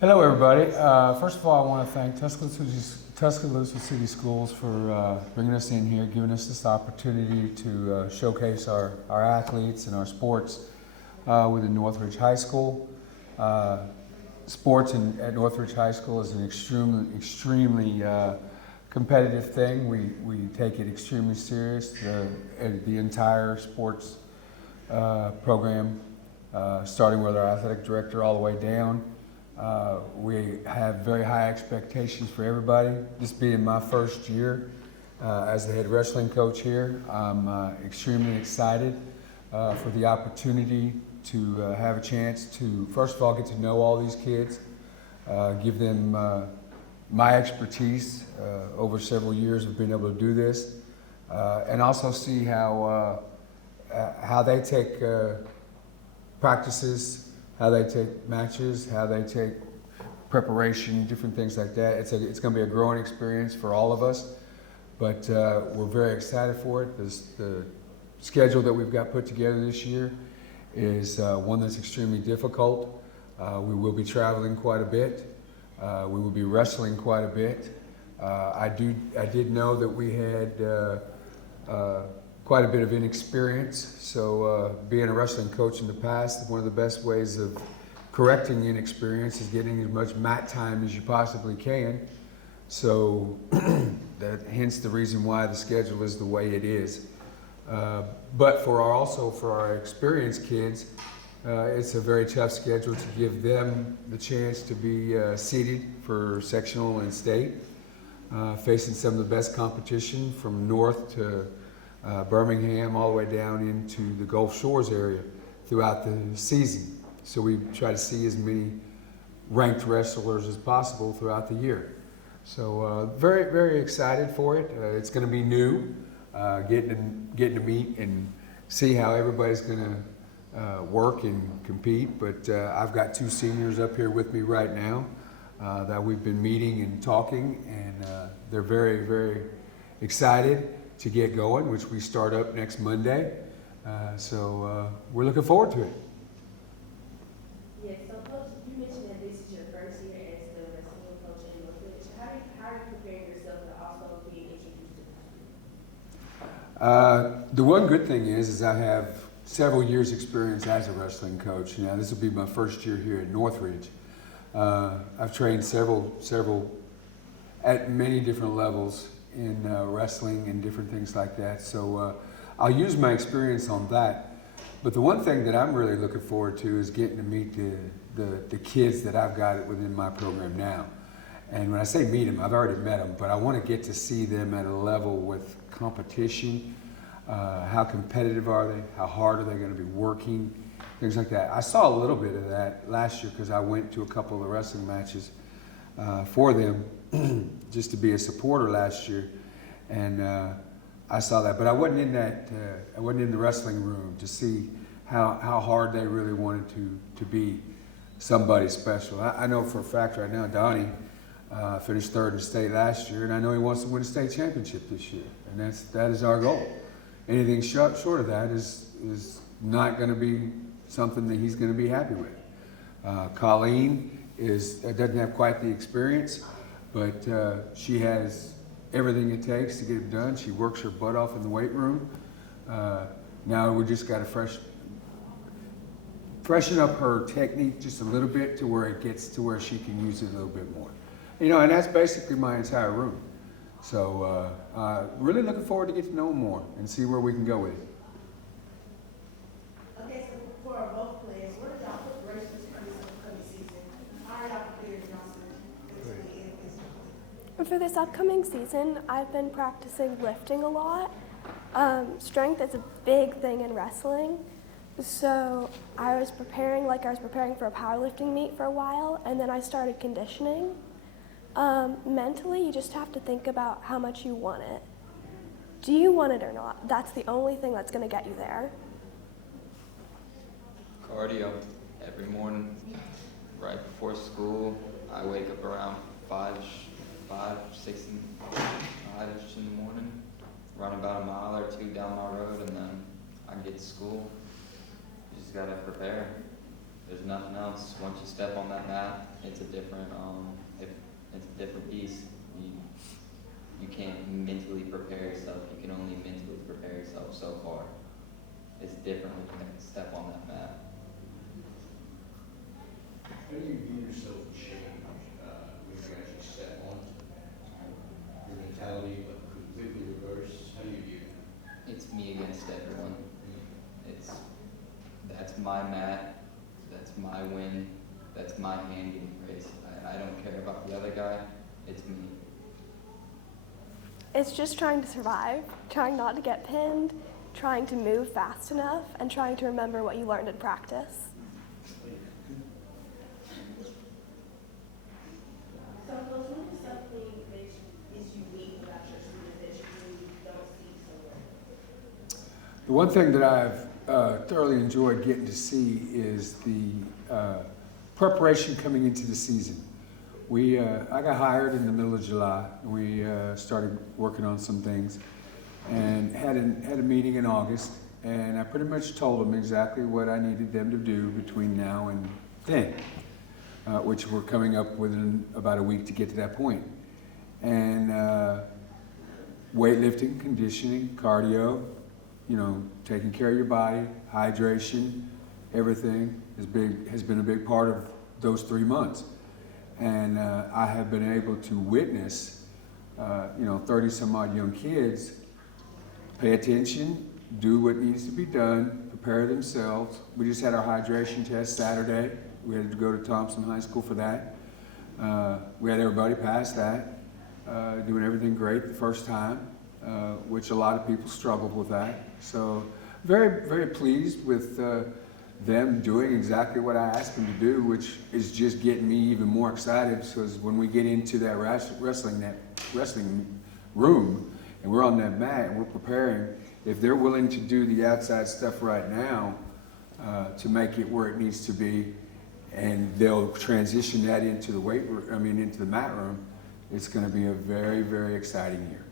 Hello, everybody. First of all, I want to thank Tuscaloosa City Schools for bringing us in here, giving us this opportunity to showcase our athletes and our sports within Northridge High School. Sports at Northridge High School is an extremely competitive thing. We take it extremely serious. The entire sports program, starting with our athletic director all the way down. We have very high expectations for everybody. This being my first year as the head wrestling coach here, I'm extremely excited for the opportunity to have a chance to, first of all, get to know all these kids, give them my expertise over several years of being able to do this, and also see how they take practices, how they take matches, how they take preparation, different things like that. It's going to be a growing experience for all of us, but we're very excited for it. The schedule that we've got put together this year is one that's extremely difficult. We will be traveling quite a bit. We will be wrestling quite a bit. I did know that we had quite a bit of inexperience. So being a wrestling coach in the past, one of the best ways of correcting inexperience is getting as much mat time as you possibly can. So hence the reason why the schedule is the way it is. But for our experienced kids, it's a very tough schedule to give them the chance to be seeded for sectional and state, facing some of the best competition from north to Birmingham all the way down into the Gulf Shores area throughout the season. So we try to see as many ranked wrestlers as possible throughout the year. So very, very excited for it. It's going to be new, getting to meet and see how everybody's going to work and compete. But I've got two seniors up here with me right now that we've been meeting and talking, and they're very, very excited to get going, which we start up next Monday. So we're looking forward to it. Yes, so Coach, you mentioned that this is your first year as the wrestling coach in Northridge. How are you preparing yourself to also being introduced to The one good thing is I have several years experience as a wrestling coach. Now this will be my first year here at Northridge. I've trained several at many different levels in wrestling and different things like that. So I'll use my experience on that. But the one thing that I'm really looking forward to is getting to meet the kids that I've got within my program now. And when I say meet them, I've already met them, but I want to get to see them at a level with competition. How competitive are they? How hard are they going to be working? Things like that. I saw a little bit of that last year because I went to a couple of the wrestling matches for them just to be a supporter last year, and I saw that. But I wasn't in that. I wasn't in the wrestling room to see how hard they really wanted to be somebody special. I know for a fact right now, Donnie finished third in state last year, and I know he wants to win a state championship this year, and that is our goal. Anything short of that is not going to be something that he's going to be happy with. Colleen doesn't have quite the experience, but she has everything it takes to get it done. She works her butt off in the weight room. Now we just got to freshen up her technique just a little bit to where it gets to where she can use it a little bit more. And that's basically my entire room. So really looking forward to get to know them more and see where we can go with it. Okay, so for both players, what are y'all preparations for this upcoming season? How are y'all preparing yourself For this upcoming season, I've been practicing lifting a lot. Strength is a big thing in wrestling. So I was preparing for a powerlifting meet for a while, and then I started conditioning. Mentally, you just have to think about how much you want it. Do you want it or not? That's the only thing that's going to get you there. Cardio every morning, right before school. I wake up around 6 in the morning, run about a mile or two down my road, and then I get to school. You just gotta prepare. There's nothing else. Once you step on that mat, it's a different, it's a different beast. You can't mentally prepare yourself. You can only mentally prepare yourself so far. It's different when you step on that mat. How do you view yourself change when you actually step on your mentality, but completely reverse? How do you view it? It's me against everyone. That's my mat. That's my win. That's my hand getting raised. I don't care about the other guy. It's me. It's just trying to survive, trying not to get pinned, trying to move fast enough, and trying to remember what you learned in practice. So, Coach, what is something that is unique about your students that you really don't see somewhere? The one thing that I've thoroughly enjoyed getting to see is the preparation coming into the season. I got hired in the middle of July. We started working on some things and had a meeting in August, and I pretty much told them exactly what I needed them to do between now and then, which we're coming up within about a week to get to that point. And weightlifting, conditioning, cardio, taking care of your body, hydration, everything has been a big part of those 3 months. And I have been able to witness, 30 some odd young kids pay attention, do what needs to be done, prepare themselves. We just had our hydration test Saturday. We had to go to Thompson High School for that. We had everybody pass that, doing everything great the first time, which a lot of people struggled with that. So very, very pleased with them doing exactly what I asked them to do, which is just getting me even more excited, because when we get into that wrestling room and we're on that mat and we're preparing, if they're willing to do the outside stuff right now to make it where it needs to be, and they'll transition that into the into the mat room, it's going to be a very, very exciting year.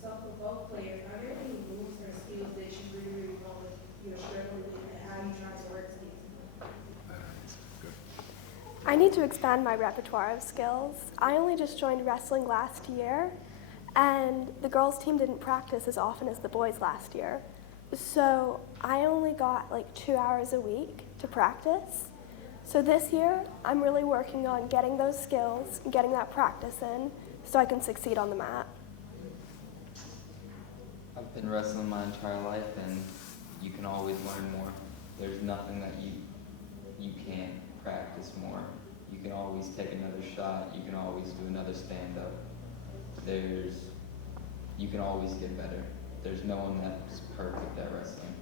So for both players, are there any moves or skills that you really want to, struggle with, and how you try to work together? I need to expand my repertoire of skills. I only just joined wrestling last year, and the girls' team didn't practice as often as the boys last year. So I only got like 2 hours a week to practice. So this year, I'm really working on getting those skills, and getting that practice in, so I can succeed on the mat. I've been wrestling my entire life, and you can always learn more. There's nothing that you can't practice more. You can always take another shot. You can always do another stand-up. You can always get better. There's no one that's perfect at wrestling.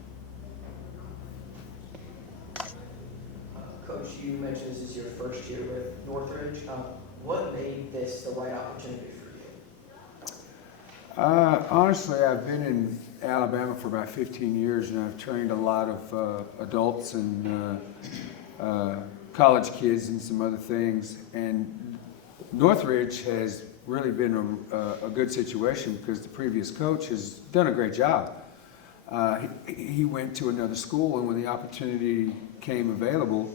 Coach, you mentioned this is your first year with Northridge. What made this the right opportunity for you? Honestly, I've been in Alabama for about 15 years, and I've trained a lot of adults and college kids and some other things. And Northridge has really been a good situation because the previous coach has done a great job. He went to another school, and when the opportunity came available,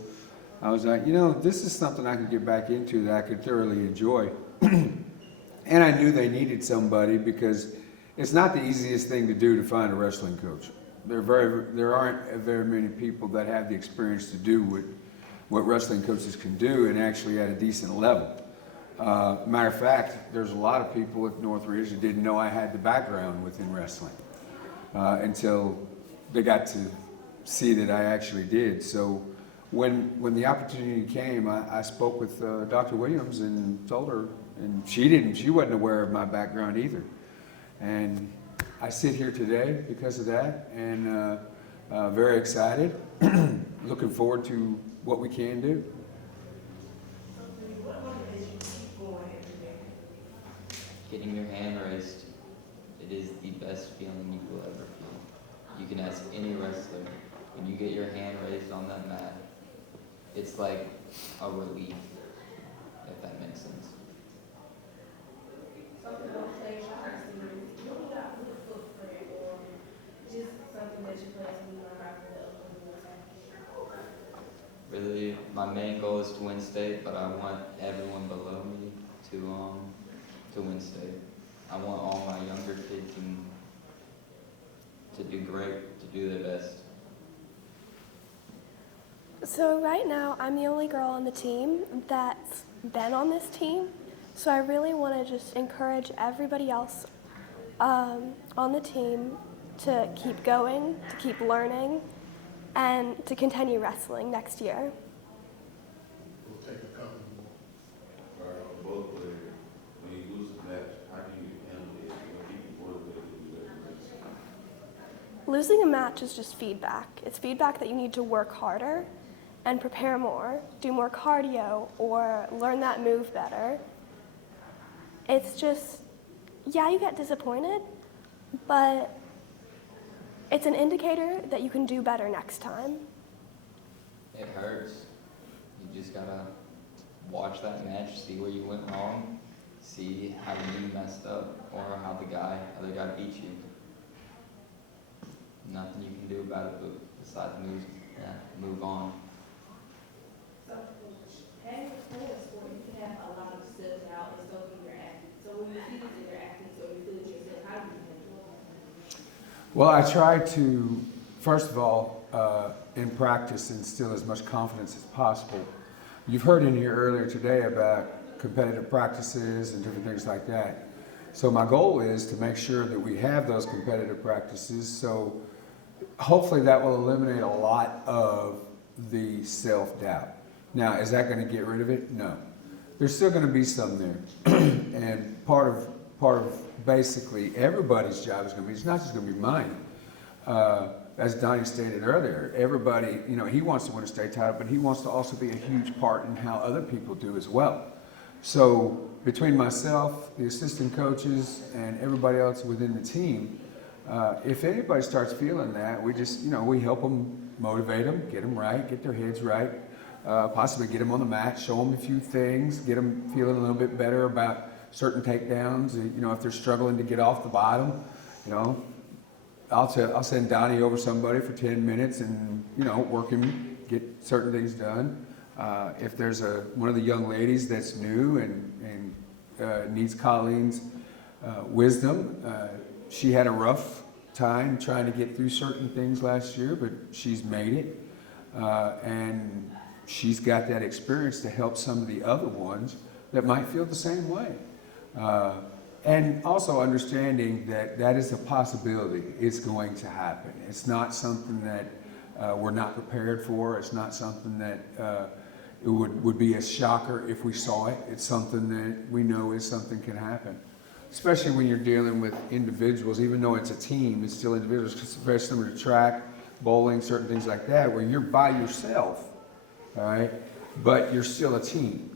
I was like, this is something I could get back into that I could thoroughly enjoy. And I knew they needed somebody because it's not the easiest thing to do to find a wrestling coach. There aren't very many people that have the experience to do what wrestling coaches can do, and actually at a decent level. Matter of fact, there's a lot of people at Northridge that didn't know I had the background within wrestling until they got to see that I actually did. So when the opportunity came, I spoke with Dr. Williams and told her, and she wasn't aware of my background either. And I sit here today because of that, and very excited, looking forward to what we can do. Getting your hand raised, it is the best feeling you will ever feel. You can ask any wrestler, when you get your hand raised on that mat, it's like a relief, if that makes sense. Something about playing wrestling, you don't got good footprint or just something that you play to be like the upper really, my main goal is to win state, but I want everyone below me to win state. I want all my younger kids to do great, to do their best. So right now, I'm the only girl on the team that's been on this team. So I really want to just encourage everybody else on the team to keep going, to keep learning, and to continue wrestling next year. We'll take a couple more. All right, both players, when you lose a match, how do you handle it? What keep you motivated to do better next time? Losing a match is just feedback. It's feedback that you need to work harder and prepare more, do more cardio, or learn that move better. It's just, yeah, you get disappointed, but it's an indicator that you can do better next time. It hurts. You just gotta watch that match, see where you went wrong, see how you messed up, or how the other guy beat you. Nothing you can do about it but besides move on. So, having playing a sport, you can have a lot of self-doubt and so can your athletes. So when you feel that your athletes or you feel it yourself, how do you handle it? Well, I try to, first of all, in practice, instill as much confidence as possible. You've heard in here earlier today about competitive practices and different things like that. So my goal is to make sure that we have those competitive practices. So hopefully that will eliminate a lot of the self-doubt. Now, is that going to get rid of it? No. There's still going to be some there. And part of basically everybody's job is going to be, it's not just going to be mine. As Donnie stated earlier, everybody, he wants to win a state title, but he wants to also be a huge part in how other people do as well. So between myself, the assistant coaches, and everybody else within the team, if anybody starts feeling that, we just, we help them, motivate them, get them right, get their heads right, possibly get them on the mat, show them a few things, get them feeling a little bit better about certain takedowns. If they're struggling to get off the bottom, I'll send Donnie over somebody for 10 minutes and, work him, get certain things done. If there's one of the young ladies that's new and needs Colleen's wisdom, she had a rough time trying to get through certain things last year, but she's made it. And she's got that experience to help some of the other ones that might feel the same way. And also understanding that is a possibility. It's going to happen. It's not something that we're not prepared for. It's not something that it would be a shocker if we saw it. It's something that we know is something can happen. Especially when you're dealing with individuals, even though it's a team, it's still individuals. It's very similar to track, bowling, certain things like that, where you're by yourself, all right? But you're still a team.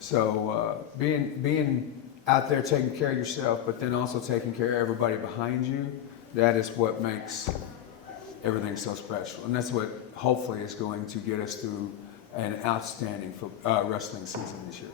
So being out there taking care of yourself, but then also taking care of everybody behind you, that is what makes everything so special. And that's what hopefully is going to get us through an outstanding wrestling season this year.